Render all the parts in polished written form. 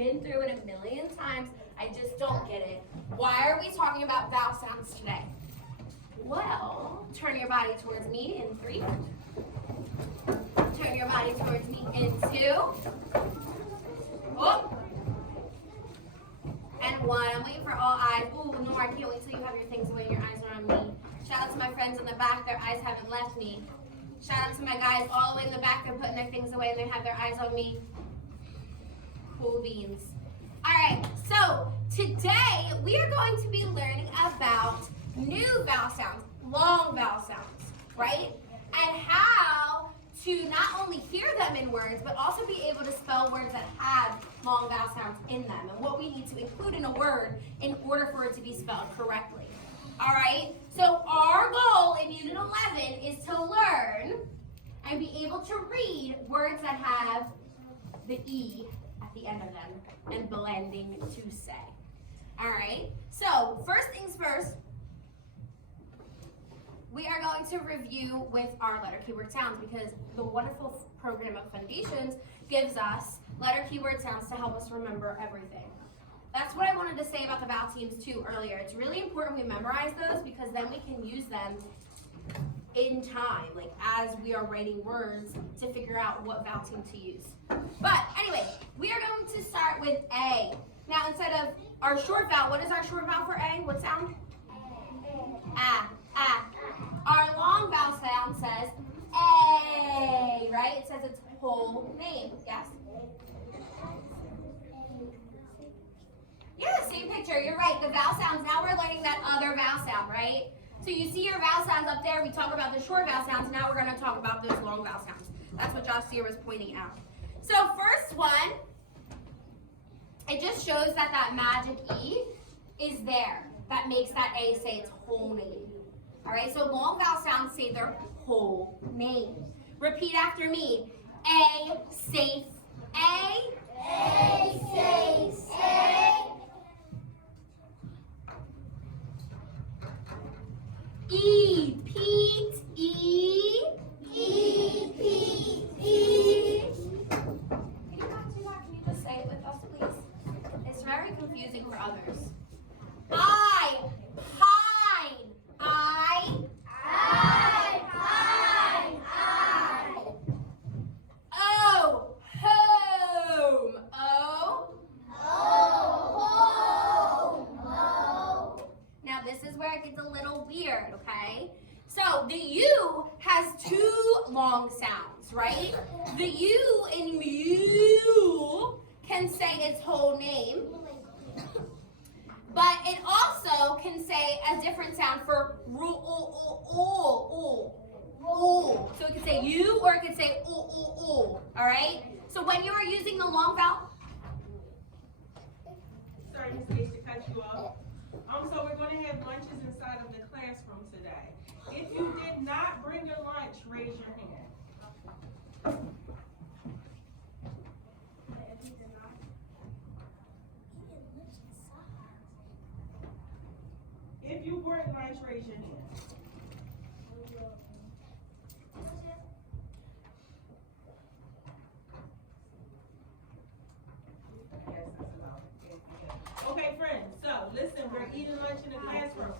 been through it a million times. I just don't get it. Why are we talking about vowel sounds today? Well, turn your body towards me in 3. Turn your body towards me in 2. Oh. And 1. I'm waiting for all eyes. Ooh, no, I can't wait till you have your things away and your eyes are on me. Shout out to my friends in the back. Their eyes haven't left me. Shout out to my guys all the way in the back. They're putting their things away and they have their eyes on me. Cool beans. All right, so today we are going to be learning about new vowel sounds, long vowel sounds, right? And how to not only hear them in words, but also be able to spell words that have long vowel sounds in them, and what we need to include in a word in order for it to be spelled correctly. All right, so our goal in Unit 11 is to learn and be able to read words that have the E at the end of them and blending to say. All right, so first things first, we are going to review with our letter keyword sounds because the wonderful program of Fundations gives us letter keyword sounds to help us remember everything. That's what I wanted to say about the vowel teams too earlier. It's really important we memorize those because then we can use them in time, like as we are writing words to figure out what vowel team to use. But anyway, we are going to start with A. Now instead of our short vowel, what is our short vowel for A? What sound? Ah, ah. Our long vowel sound says A, right? It says its whole name, yes? Yeah, same picture, you're right. The vowel sounds, now we're learning that other vowel sound, right? So you see your vowel sounds up there, we talk about the short vowel sounds, now we're gonna talk about those long vowel sounds. That's what Joshua was pointing out. So first one, it just shows that that magic E is there. That makes that A say its whole name. All right, so long vowel sounds say their whole name. Repeat after me. A, safe. A. A, safe. A. E, Pete. E. E, Pete. E. Can you not do that? Can you just say it with us, please? It's very confusing for others. I, pine. I. Oh, home. O. Home. Now this is where it gets a little weird, okay? So the U has 2 long sounds, right? The U in mu can say its whole name. But it also can say a different sound for so it could say you or it could say all right? So when you are using the long vowel, sorry, Ms. H, to cut you off. So we're going to have lunches inside of the classroom today. If you did not bring your lunch, raise your hand. If you brought lunch, raise your hand. Okay, friends, so listen, we're eating lunch in the classroom.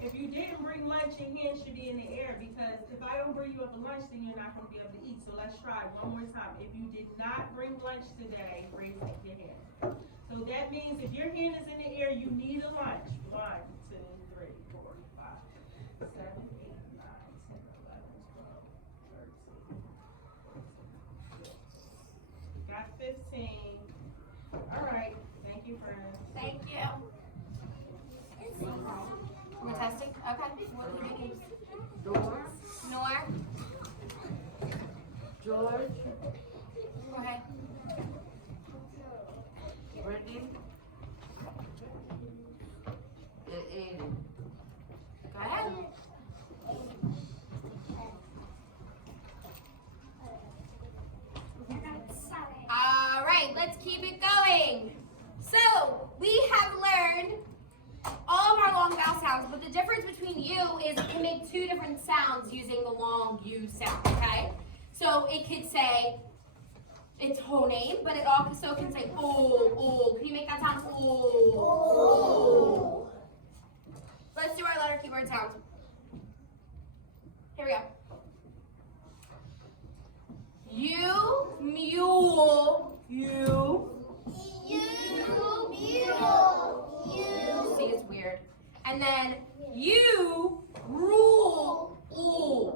If you didn't bring lunch, your hand should be in the air because if I don't bring you up a lunch, then you're not going to be able to eat. So let's try one more time. If you did not bring lunch today, raise your hand. So that means if your hand is in the air, you need a lunch. 1, 2, 3, 4, 5, 7, 8, 9, 10, 11, 12, 13, 14, 15. Got 15. All right. Thank you, friends. thank you. We're testing? Okay. What do we need? Nor. George, Go ahead. Brittany, and Annie. Go ahead. All right, let's keep it going. So we have learned all of our long vowel sounds, but the difference between you is it can make 2 different sounds using the long U sound, okay? So it could say its whole name, but it also can say oh. Can you make that sound? Oh. Let's do our letter keyword sound. Here we go. You, mule, you. See, it's weird. And then you, rule, ooh.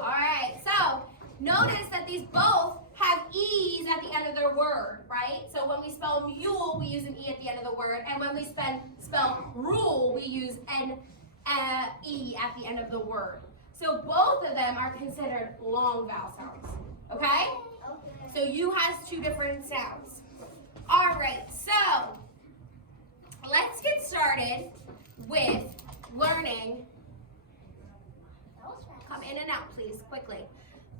Alright, so notice that these both have E's at the end of their word, right? So when we spell mule, we use an E at the end of the word, and when we spell rule, we use an E at the end of the word. So both of them are considered long vowel sounds, okay? So you has two different sounds. Alright, so let's get started with learning. Come in and out, please, quickly.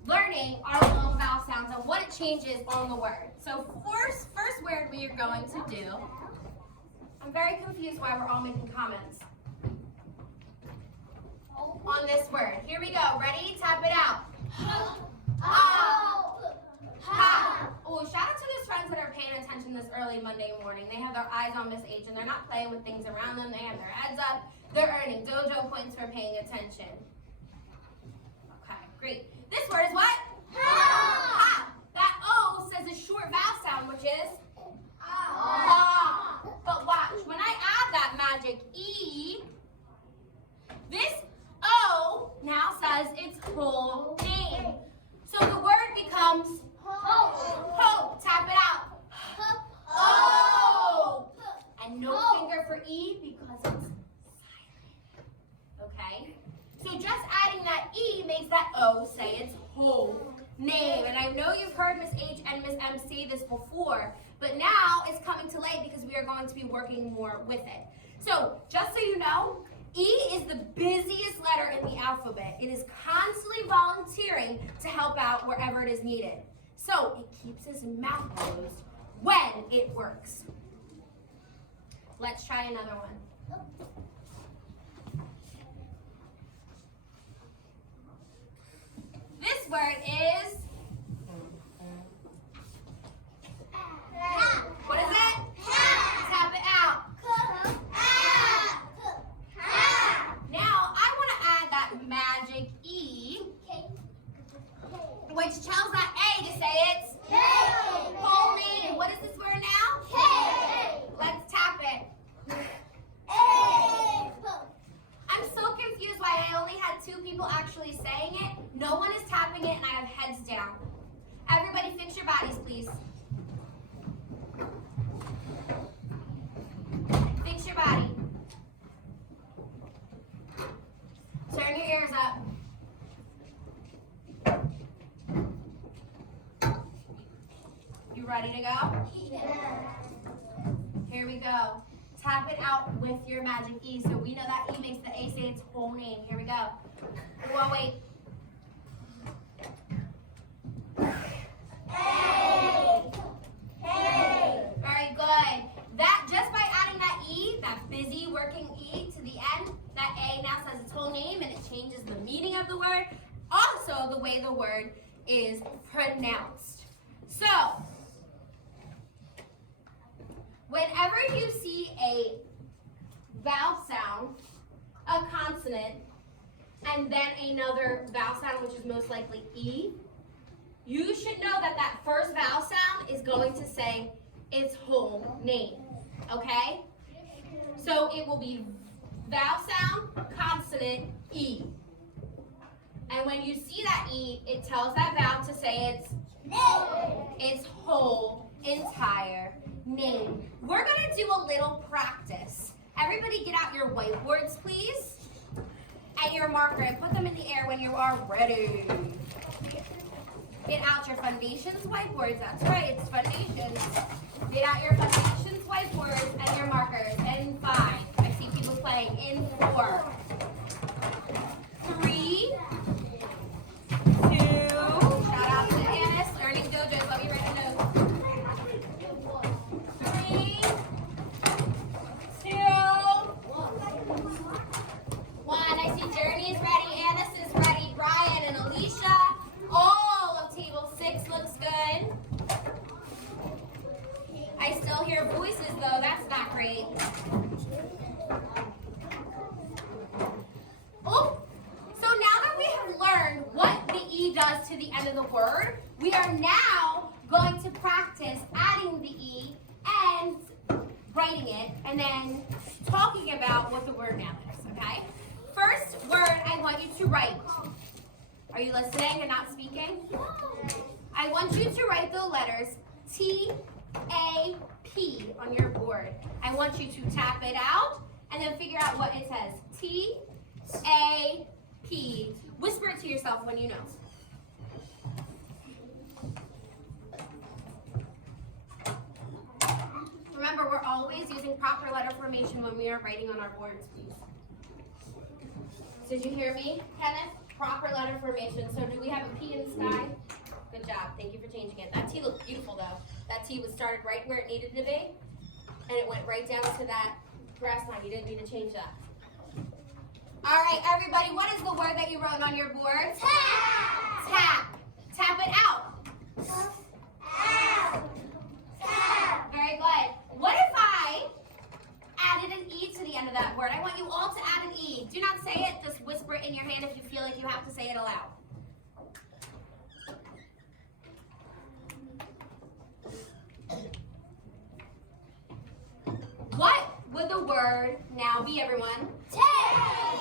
Learning our long vowel sounds and what it changes on the word. So first word we are going to do. I'm very confused why we're all making comments on this word. Here we go. Ready? Tap it out. Ha. Oh, shout out to those friends that are paying attention this early Monday morning. They have their eyes on Miss H and they're not playing with things around them. They have their heads up. They're earning dojo points for paying attention. Okay, great. This word is what? Ha. That O says a short vowel sound, which is ah. But watch, when I add that magic E, this O now says its whole name. So the word becomes hope. Tap it out. Oh. And no finger for E because it's silent. Okay? So just adding that E makes that O say its whole name. And I know you've heard Miss H and Miss M say this before, but now it's coming to light because we are going to be working more with it. So just so you know, E is the busiest letter in the alphabet. It is constantly volunteering to help out wherever it is needed. So it keeps its mouth closed when it works. Let's try another one. This word is, what is it? Tap it out. Now, I want to add that magic E, which tells that A to say its whole name. What is this word now? Let's tap it. I'm so confused why I only had 2 people actually saying it. No one is tapping it and I have heads down. Everybody fix your bodies, please. Fix your body. Turn your ears up. You ready to go? Here we go. Tap it out with your magic E. So we know that E makes the A say its whole name. Here we go. Whoa, wait. Very good. That just by adding that E, that busy working E to the end, that A now says its whole name and it changes the meaning of the word. Also the way the word is pronounced. So, whenever you see a vowel sound, a consonant, and then another vowel sound, which is most likely E, you should know that that first vowel sound is going to say its whole name, okay? So it will be vowel sound, consonant, E. And when you see that E, it tells that vowel to say its whole entire name. We're gonna do a little practice. Everybody get out your whiteboards, please, and your marker, and put them in the air when you are ready. Get out your Fundations whiteboards. That's right, it's Fundations. Get out your Fundations whiteboards and your markers. In 5. I see people playing. In 4. 3. 2. Shout out to Annis, Learning Dojos. Let me write a note. 3. 2. 1. I see Journey is ready. Annis is ready. Brian and Alicia. us to the end of the word. We are now going to practice adding the E and writing it, and then talking about what the word now is, okay? First word I want you to write. Are you listening and not speaking? I want you to write the letters T-A-P on your board. I want you to tap it out and then figure out what it says. T-A-P. Whisper it to yourself when you know. Remember, we're always using proper letter formation when we are writing on our boards, please. Did you hear me, Kenneth? Proper letter formation. So do we have a P in the sky? Good job. Thank you for changing it. That T looks beautiful, though. That T was started right where it needed to be, and it went right down to that grass line. You didn't need to change that. All right, everybody, what is the word that you wrote on your board? Tap. Tap. Tap it out. Tap. Very good. What if I added an E to the end of that word? I want you all to add an E. Do not say it. Just whisper it in your hand if you feel like you have to say it aloud. What would the word now be, everyone? Tape.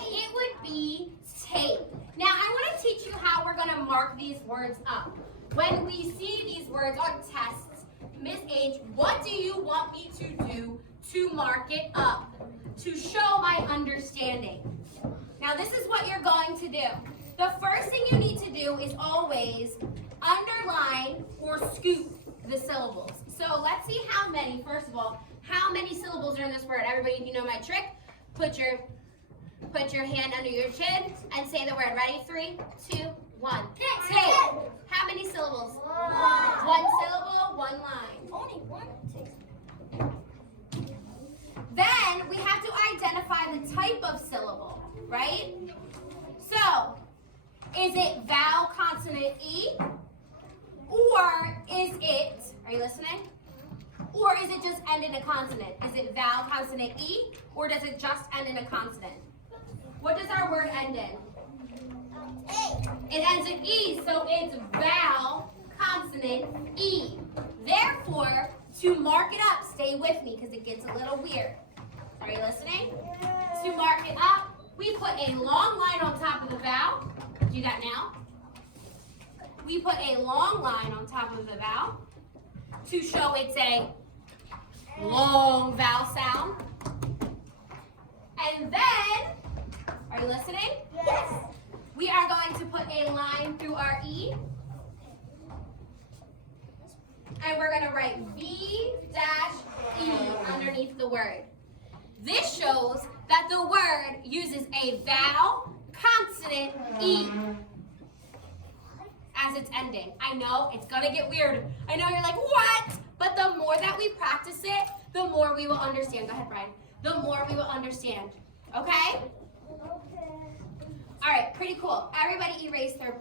It would be tape. Now, I want to teach you how we're going to mark these words up. When we see these words on tests, Miss H, what do you want me to do to mark it up, to show my understanding? Now, this is what you're going to do. The first thing you need to do is always underline or scoop the syllables. So let's see how many, first of all, how many syllables are in this word? Everybody, you know my trick? Put your hand under your chin and say the word. Ready? 3, 2, 1. Tape. How many syllables? One syllable, one line. Only one. Then we have to identify the type of syllable, right? So, is it vowel consonant E? Or is it, are you listening? Or is it just end in a consonant? Is it vowel consonant E? Or does it just end in a consonant? What does our word end in? It ends in E, so it's vowel consonant E. Therefore, to mark it up, stay with me because it gets a little weird. Are you listening? To mark it up, we put a long line on top of the vowel. Do that now. We put a long line on top of the vowel to show it's a long vowel sound. And then, are you listening? Yes. We are going to put a line through our E. And we're going to write V-E underneath the word. This shows that the word uses a vowel consonant E as its ending. I know it's going to get weird. I know you're like, what? But the more that we practice it, the more we will understand. Go ahead, Brian. The more we will understand. Okay? Okay. All right, pretty cool. Everybody erase their